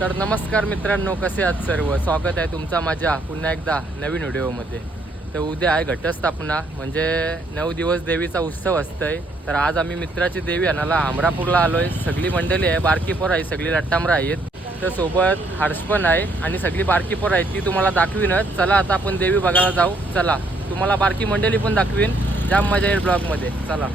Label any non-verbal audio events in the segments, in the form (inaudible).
तर नमस्कार मित्रांनो कसे आहात सर्व? स्वागत आहे तुमचा माझ्या पुन्हा एकदा नवीन व्हिडिओमध्ये. तर उद्या आहे घटस्थापना म्हणजे नऊ दिवस देवीचा उत्सव असतंय. तर आज आम्ही मित्राची देवी आणायला आमरापूरला आलो आहे सगळी मंडळी आहे बारकी पोरं आहे सगळी लट्टामरा आहेत. तर सोबत हर्ष पण आहे आणि सगळी बारकी पोरं आहेत ती तुम्हाला दाखवीनच. चला आता आपण देवी बघायला जाऊ. चला तुम्हाला बारकी मंडळी पण दाखवीन जाम मजा येईल ब्लॉगमध्ये. चला.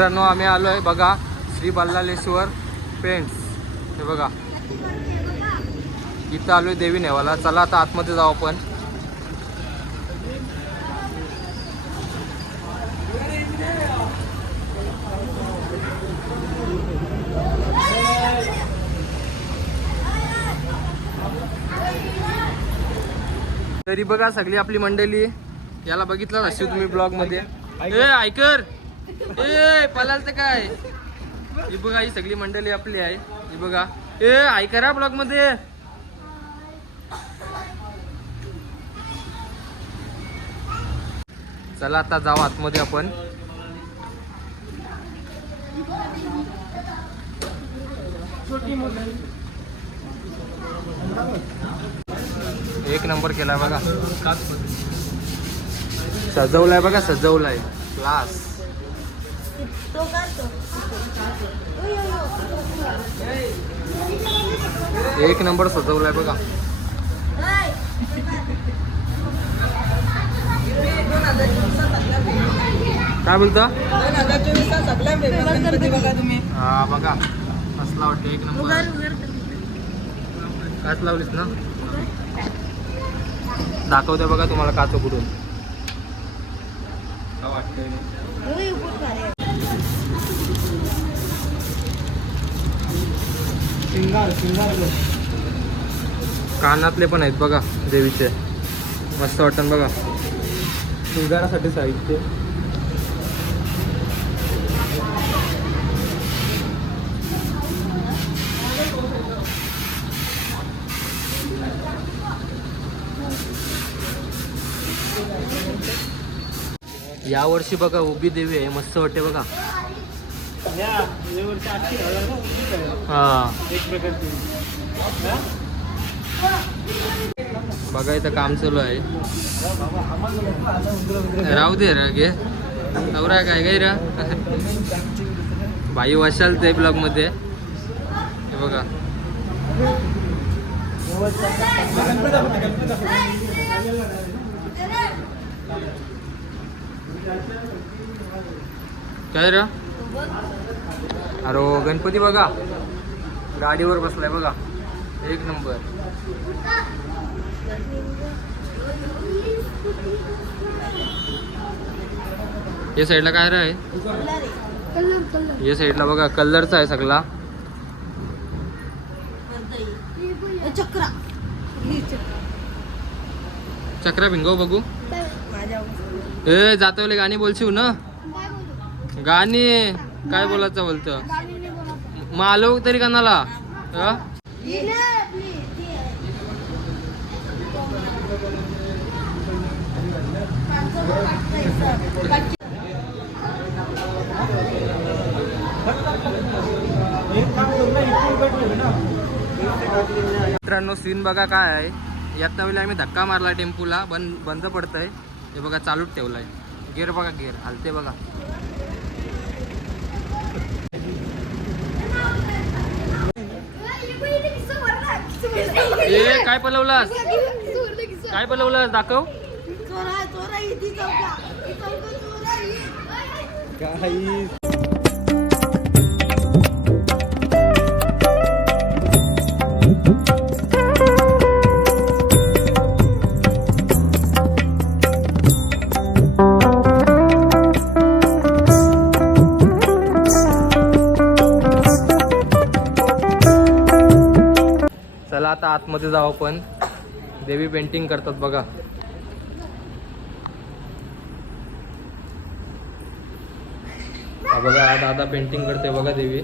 मित्रांनो आम्ही आलो आहे बघा श्री बल्लालेश्वर पेंट्स. हे बघा. इथं आलोय देवी नेवाला. चला आता आतमध्ये जाऊ आपण. तरी बघा सगळी आपली मंडळी. याला बघितलं असेल तुम्ही ब्लॉगमध्ये? ए ऐकर ए पलाल काय? ही बघा ही सगळी मंडळी आपली आहे. ही बघा. ए ऐकरा ब्लॉगमध्ये. चला आता जाऊ आतमध्ये आपण. एक नंबर केलाय बघा. सजवलाय बघा सजवलाय. क्लास तो एक नंबर सजवलाय बघा. काय बोलता? हा बघा. कसला वाटतं एक नंबर. काच लावलीस ना? दाखवते बघा तुम्हाला काच उघडून काय वाटतंय? कानातले पण आहेत बघा देवीचे. मस्त वाटतं बघा. शृंगारासाठी साहित्य. यावर्षी बघा उभी देवी आहे. मस्त वाटते बघा. बघा इथं काम चालू आहे. राहू दे रा गे नवरा काय काय रा. बाई वशाल ते ब्लॉगमध्ये. हे बघा. काय रा? अरे गणपती बघा. गाडीवर बसलाय बघा. एक नंबर. या साईडला काय आहे या साईडला बघा कलरचा आहे सगळा. चक्रा. चक्रा भिंगव बघू. ए जातवले गाणी बोलशीव ना? गाणे काय बोलायचं बोलतं? मग आलो तरी कानाला मित्रांनो सीन बघा काय आहे. यात वेळेला आम्ही धक्का मारला टेम्पूला बंद बंद पडतंय. हे बघा चालूच ठेवलाय. गेअर बघा गेअर. हलते बघा ए काय पलवलास? काय पलवलास? दाखव. चोरा आता आतमध्ये जाऊ आपण देवी पेंटिंग करतात बघा. बघा दादा पेंटिंग करते बघा देवी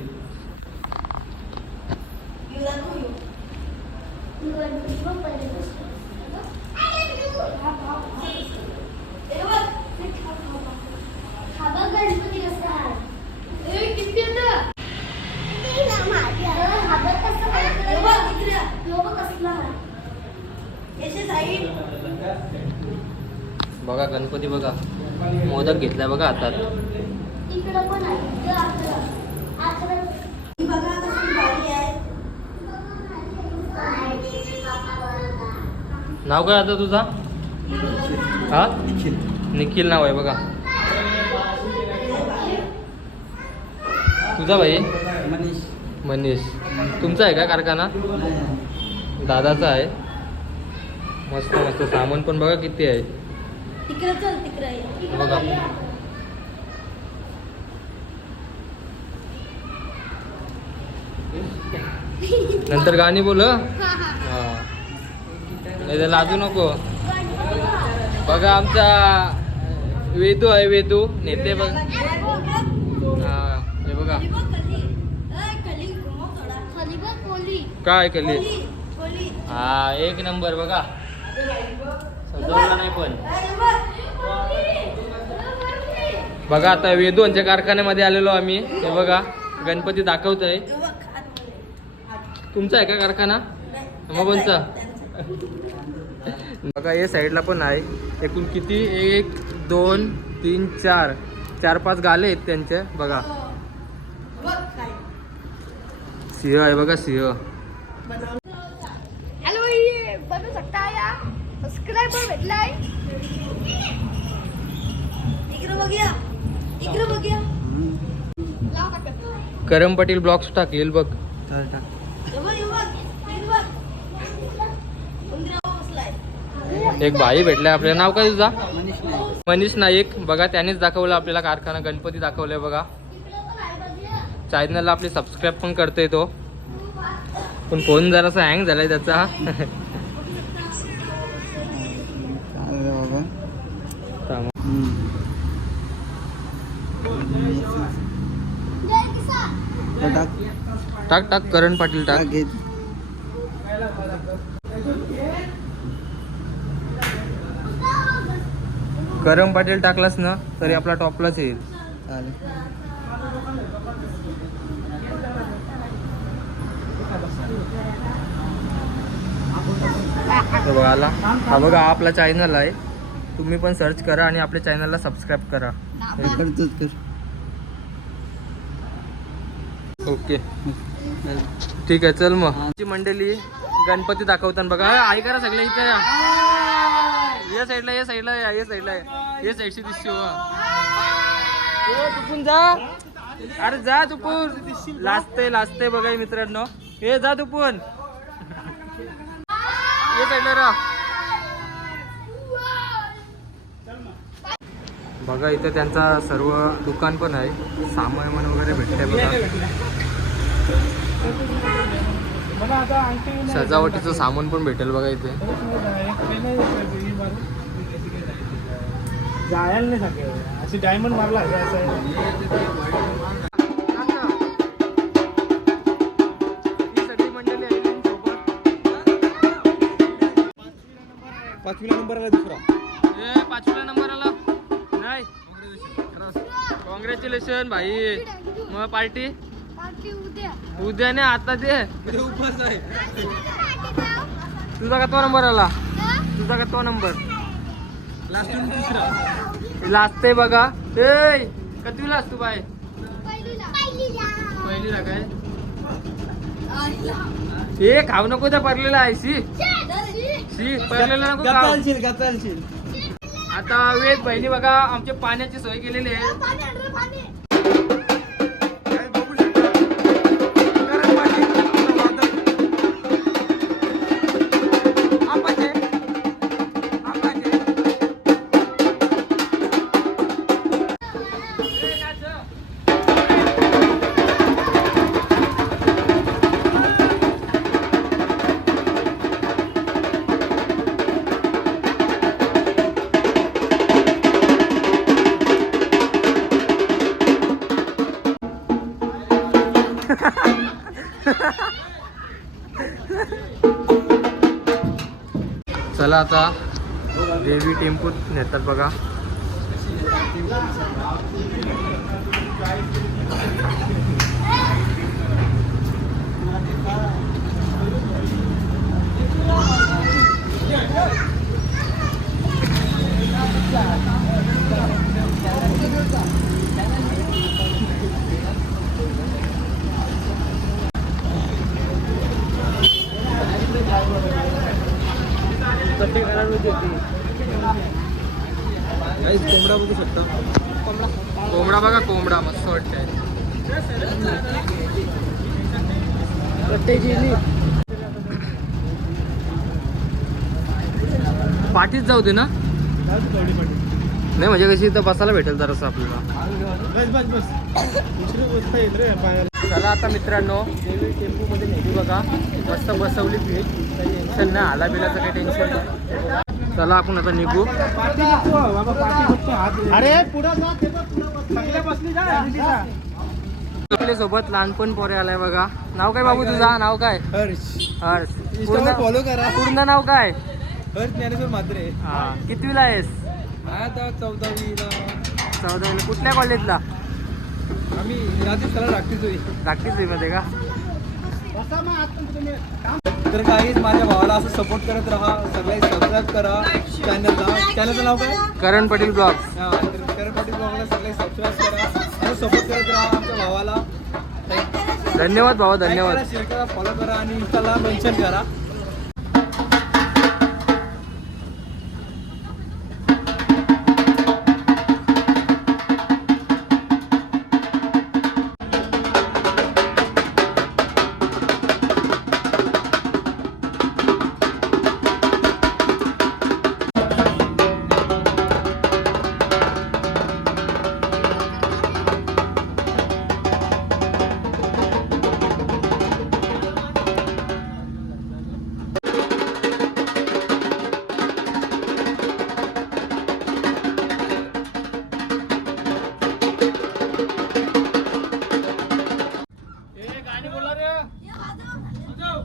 गणपती कसा ए किती येतं हातात कसं लोक कसला बघा गणपती बघा. मोदक घेतलाय बघा हातात. ही नाव काय आता तुझा? हा? निखिल. नाव आहे बघा. तुझा भाई? मनीष. मनीष. तुमचा आहे का कारखाना? दादाचा आहे. मस्त मस्त. सामान पण बघा किती आहे. तिकडे चल तिकडे बघा नंतर गाणी बोल? नाही तर लाजू नको. बघा आमचा वेदू आहे वेदू. नेते बघ. हा हे बघा. काय केली हा एक नंबर बघा. सजवला नाही पण. बघा आता वेदूंच्या कारखान्यामध्ये आलेलो आम्ही. हे बघा गणपती दाखवतोय. तुमचा आहे का कारखाना? मग कोणचा बघा हे साईडला पण आहे. एकूण किती? एक दोन तीन चार. चार पाच गाले आहेत त्यांचे. बघा. सिंह आहे बघा सिंह हॅलो ये बनवू शकता या सबस्क्राईबर भेटलाय इकडे बघूया. इकडे बघूया. लाव टाकत करम पाटील ब्लॉग्स टाकेल बघ. एक भाई भेटलाय आपल्याला नाव काय तुझा? मनीष नाही मनीष नाईक. बघा त्यानेच दाखवलं आपल्याला कारखाना गणपती दाखवलाय बघा. चॅनलला आपली सबस्क्राईब पण करतोय तो. पण फोन जरासा हँग झालाय त्याचा. (laughs) टाक टाक करण पाटील टाक. घेत करम पाटील टाकलास ना तरी आपला टॉपलाच येईल. बघा आला. हा बघा हा आपला चॅनल आहे. तुम्ही पण सर्च करा आणि आपल्या चॅनलला सबस्क्राईब करा. करतोच कर. ओके. ठीक आहे चल मग. आमची मंडळी गणपती दाखवताना बघा. आई करा सगळे इथे. या साईडला या साईडला या या साईडला. या साईडची दिसते तुपून जा. अरे जा तुपून. लाजते लाजते बघा मित्रांनो. हे जा तुपून. ये साईडला रा बघा इथे त्यांचा सर्व दुकान पण आहे. सामान वगैरे भेटते बघा. सजावटीचं सामान पण भेटेल बघा इथे. जायला नाही सगळे अशी डायमंड मारला आहे का असं ही सगळी मंडळी आहे. त्यांच्यासोबत. पाचवीला नंबर आला दुसरा. ए, पाचवीला नंबर आला. नाही. कॉंग्रॅच्युलेशन भाई. मग पार्टी? उद्या. उद्या नाही आता दे. तुझा का तो नंबर आला? तुझा का तो नंबर? लास्ट आहे बघा. ए कधी लास्ट तू बाय? पहिलीला. काय? ए खाऊ नको त्या पडलेला आहे शी शी पडलेला नको आता वेद बहिणी बघा आमच्या पाण्याची सोय केलेली आहे. चला आता देवी टेम्पूत नेतात बघा. कोंबडा बघू शकता. कोंबडा बघा कोंबडा मस्त वाटतंय. पाठीच जाऊ दे ना. नाही म्हणजे कशी इथं बसायला भेटेल जरासं आपल्याला. चला आता मित्रांनो देवी टेम्पोमध्ये नेली बघा मस्त बसवली फिट काही टेन्शन नाही आला बिलाचं काही टेन्शन नाही. चला आपण आता निघू. अरे. आपल्यासोबत लहानपण पोरे आलाय बघा. नाव काय बाबू तुझा? नाव काय? हर्ष. हर्ष. फॉलो करा. पूर्ण नाव काय? हर्ष ज्ञानेश्वर मात्रे हा. कितवीला आहेस? चौदावीला. चौदावीला. कुठल्या कॉलेजला आम्ही रात्री त्याला लागतेच होई प्रॅक्टिसमध्ये का? तर काहीच माझ्या भावाला असं सपोर्ट करत राहा. सगळे सबस्क्राईब करा चॅनलला चॅनलचं नाव काय? करण पटेल हा, तर करण पाटील ब्लॉगला सगळे सबस्क्राईब करा. सपोर्ट करत राहा आमच्या भावाला. धन्यवाद भाऊ धन्यवाद. शेअर करा फॉलो करा आणि इंस्टाला मेन्शन करा.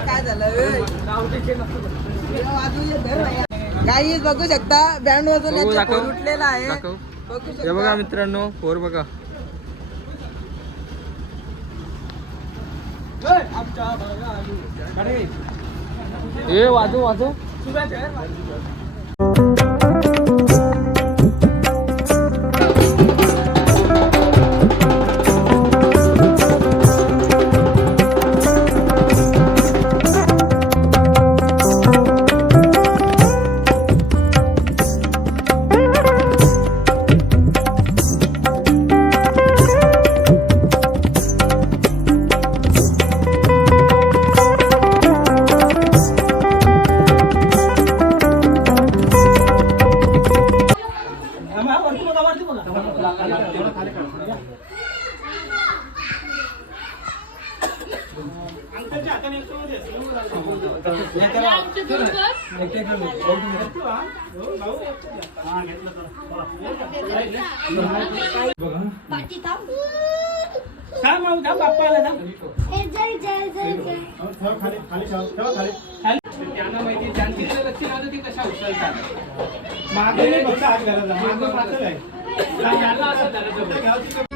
काय झालं काही बघू शकता बँड. फोन उठलेला आहे. हे बघा मित्रांनो फोर बघा. ए वाजव वाजव. खाली खाली खाली. त्यांना माहिती ज्यांची लक्षी नव्हतं ती कशा उचलतात मागे फक्त हात घालायचा मागे पातळ आहे. यांना असं झालं